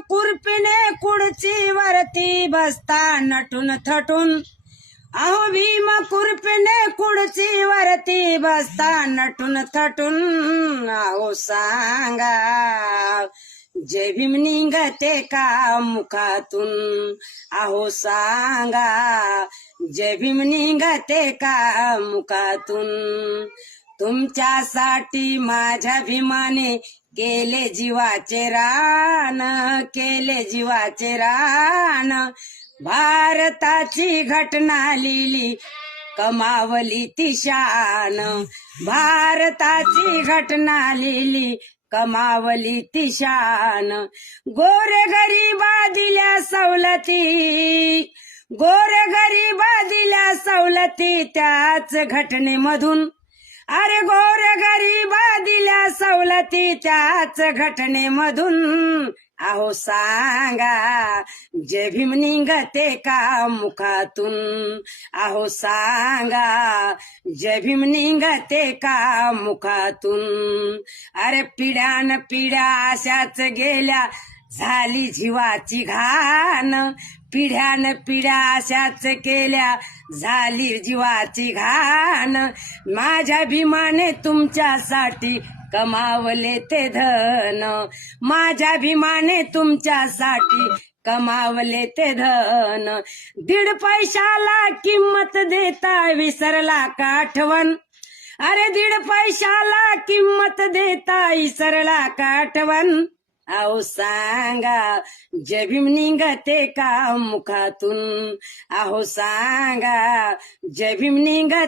कुरपिने कुडची वरती बसता नटून थटून, अहो भीम कुरपिने कुडची वरती बसता नटून थटून, अहो सांगा जय भीम निघते का मुखातून, अहो सांगा जय भीम निघते का मुखातून. तुमच्यासाठी माझ्या भीमाने केले जीवाचे रान, केले जीवाचे रान. भारताची घटना लिहिली कमावली ती शान, भारताची घटना लिहिली कमावली ती शान. गोरे गरीबा दिल्या सवलती, गोरे गरीबा दिल्या सवलती त्याच घटनेमधून, अरे गोरे गरीबा दिल्या सवलती त्याच घटनेमधून. अहो सांगा जय भीम निघते का मुखातून, अहो सांगा जय भीम निघते का मुखातून. अरे पिढ्यान पिढ्या अशाच गेल्या झाली जीवाची घाण, पिढ्यान पिढ्या अशाच केल्या झाली जीवाची घाण. माझ्या भीमाने तुमच्यासाठी कमावले ते धन, माझ्या भीमाने तुमच्यासाठी कमावले ते धन. दीड पैशाला किंमत देता विसरला का आठवण, अरे दीड पैशाला किंमत देता विसरला का आठवण. अहो सांगा जय भीम निघते का मुखातून, अहो सांगा जय भीम निघते